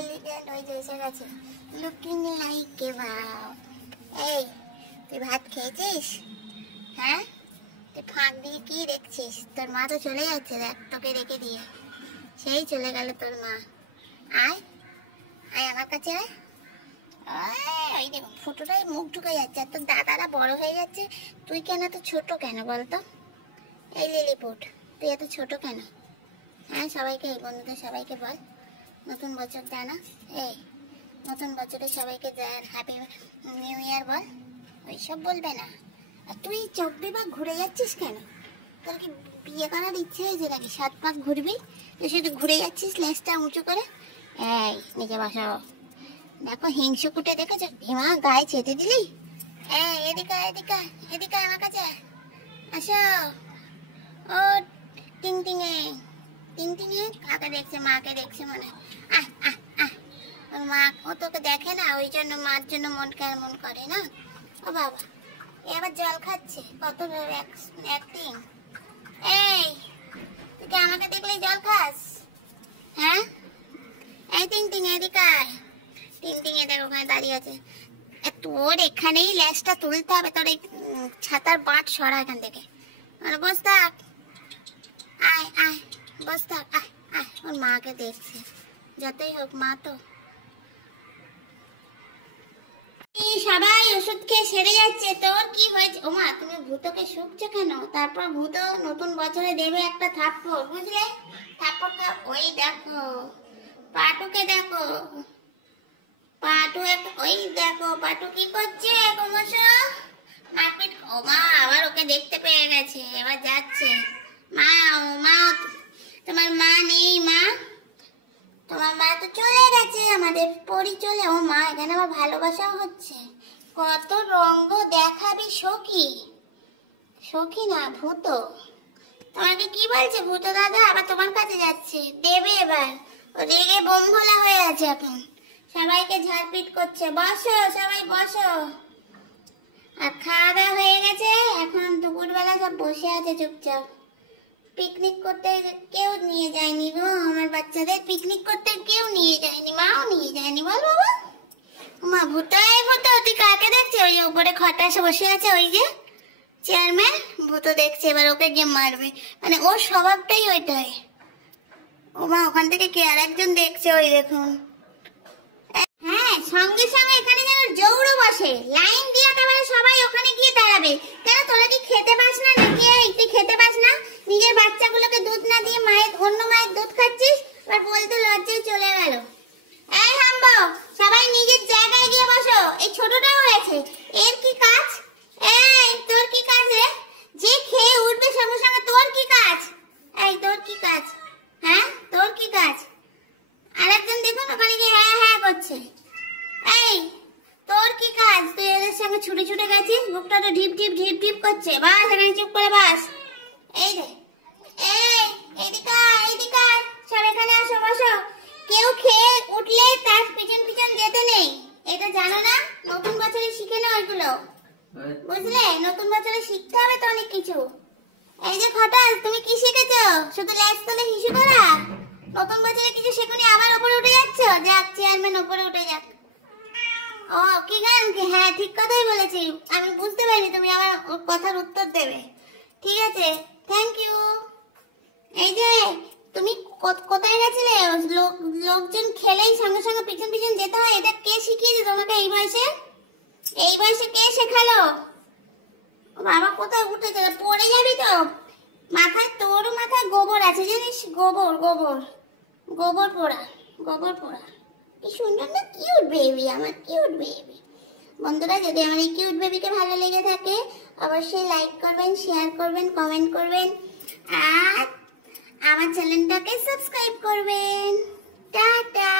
Elegant হয়ে এসে গেছে, লুকিং লাইক এ ওয়াও। এই তুই ভাত খেয়েছিস? হ্যাঁ, তুই ফাঁক দিয়ে কি দেখছিস? তোর মা তো চলে যাচ্ছে, দেখ তোকে রেখে দিয়ে সেই চলে গেল তোর মা। আয় আয় আমার কাছে আয়। ওই দেখো ফুটোটাই মুখ ঢুকে যাচ্ছে, আর তোর দাদারা বড় হয়ে যাচ্ছে, তুই কেন এত ছোট কেন বলতো? এই লিলিপুট, তুই এত ছোট কেন? হ্যাঁ, সবাইকে, এই বন্ধুদের সবাইকে বল নতুন বছর জানা। এই নতুন বছরে সবাইকে হ্যাপি নিউ ইয়ার বল। ওইসব বলবে না। আর তুই চোখ বিভাগ ঘুরে যাচ্ছিস কেন? তোর কি বিয়ে করার ইচ্ছে হয়েছে নাকি? 7 পাক ঘুরবি, তুই শুধু ঘুরে যাচ্ছিস লেজটা উঁচু করে। এই নিচে বসো। দেখো হিংসু কুটে দেখেছো, ভীমা গায়ে চেটে দিলি। এই এদিকে এদিকে এদিকে আমার কাছে আসো। ও টিং টিঙে টিং টিঙে কাকে দেখছে? মাকে দেখছে মনে হয়। আহ আহ আহ, ওর মা ও তোকে দেখে না, ওই জন্য মার জন্য মন কেমন করে না। ও বাবা, এ আবার জল খাচ্ছে, কত অ্যাক্টিং। এই তুই কি আমাকে দেখলেই জল খাস? হ্যাঁ, এই টিং টিং এদিকে টিং টিং এদের ওখানে দাঁড়িয়ে আছে। তোর এখানেই ল্যাসটা তুলতে হবে, তোর এই ছাতার বাট সরা এখান থেকে। আর বস থাক, আয় আয় বস থাক, আয় আয়। ওর মাকে দেখছে, যতই হোক মা তো। সবাই ওষুধ খেয়ে সেরে যাচ্ছে, তোর কি হয়েছে? ও মা, তুমি ভূতকে শুকছো কেন? তারপর ভূত নতুন বছরে দেবে একটা থাপ্পড়, বুঝলে? থাপ্পড় খা। ওই দেখো পাটুকে, দেখো পাটু, ওই দেখো পাটু কি করছে ক্রমশ মারপিট। ও মা, আবার ওকে দেখতে পেয়ে গেছে, এবার যাচ্ছে। মা, ও মা, তোমার মা নেই? মা, তোমার মা তো চলে গেছে, আমাদের পরি চলে। ও মা, এখানে আবার ভালোবাসাও হচ্ছে। কত রঙ্গ দেখাবি সখী? সখী না, ভূত। তোমাকে কি বলছে ভূত দাদা? আবার তোমার কাছে যাচ্ছে, দেবে এবার। ও রেগে বোম ভোলা হয়ে আছে এখন, সবাইকে ঝাড়পিট করছে। বসো সবাই বসো। আর খাওয়া দাওয়া হয়ে গেছে, এখন দুপুরবেলা সব বসে আছে চুপচাপ। পিকনিক করতে কেউ নিয়ে যায়নি গো, আমার বাচ্চাদের পিকনিক করতে কেউ নিয়ে যায়নি, মাও নিয়ে যায়নি। বল বাবা। মা, ভূতাই ভূত, তুই কাকে দেখছে? ওই যে উপরে খটাসে বসে আছে, ওই যে চেয়ারম্যান, ভূত দেখছে, এবার ওকে গিয়ে মারবে। মানে ওর স্বভাবটাই ওইটাই। ও মা, ওখান থেকে কে আর একজন দেখছে, ওই দেখুন। হ্যাঁ, সঙ্গে সঙ্গে এখানে যেন জৌড় বসে, লাইন দিয়ে একেবারে সবাই ওখানে গিয়ে দাঁড়াবে। কেন, তোরা কি খেতে পাস না নাকি? তুই খেতে পাস না? নিজের বাচ্চাগুলোকে দুধ না দিয়ে অন্য মায়ের দুধ খাচ্ছিস, এবার বলতে লজ্জায় চলে গেল। এই হাম্বো, সবাই নিজের জায়গায় গিয়ে বসো। এই ছোটটাও হয়েছে, এর কি কাজ? এই তোর কি কাজ রে? যে খেয়ে উঠবে সঙ্গে সঙ্গে তোর কি কাজ? এই তোর কি কাজ? হ্যাঁ, তোর কি কাজ? আরেকজন দেখুন ওখানে গিয়ে হ্যাঁ হ্যাঁ করছে। এই তোর কি কাজ? তুই এদের সঙ্গে ছুটে ছুটে গেছিস, বুকটা তো ঢিপ ঢিপ ঢিপ ঢিপ করছে। বাস এখানে চুপ করে বাস। এই রে, এই এদিকে এইদিকে সব এখানে আসো, বসো। কেউ খেয়ে উঠলে তার পিছন পিছন যেতে নেই, এটা জানো না? নতুন বছরে শিখে না ওইগুলো, বুঝলে? নতুন বছরে শিখতে হবে তো অনেক কিছু। এই যে খটাস, তুমি কি শিখেছো? শুধু ল্যাস তোলে হিসু করা? নতুন বছরে কিছু শেখনি, আবার উপরে উঠে যাচ্ছ? যাক, চেয়ারম্যান উপরে উঠে যাক। ও কি গান? হ্যাঁ, ঠিক কথাই বলেছি, আমি বুঝতে পারিনি তুমি আমার কথার উত্তর দেবে। ঠিক আছে, থ্যাংক ইউ। এই যে তুমি কোথায় গেছিলে? লোকজন খেলেই সঙ্গে সঙ্গে পিছন পিছন যেতে হয়, এটা কে শিখিয়েছে তোমাকে এই বয়সে? এই বয়সে কে শেখালো? বাবা, কোথায় উঠে যাবে, পড়ে যাবি তো। মাথায়, তোর মাথায় গোবর আছে জানিস? গোবর গোবর গোবর পোড়া, গোবর পোড়া। কি সুন্দর না, কিউট বেবি, আমার কিউট বেবি। বন্ধুরা, যদি আমার এই কিউট বেবিকে ভালো লেগে থাকে অবশ্যই লাইক করবেন, শেয়ার করবেন, কমেন্ট করবেন, আর আমার চ্যানেলটাকে সাবস্ক্রাইব করবেন। টাটা।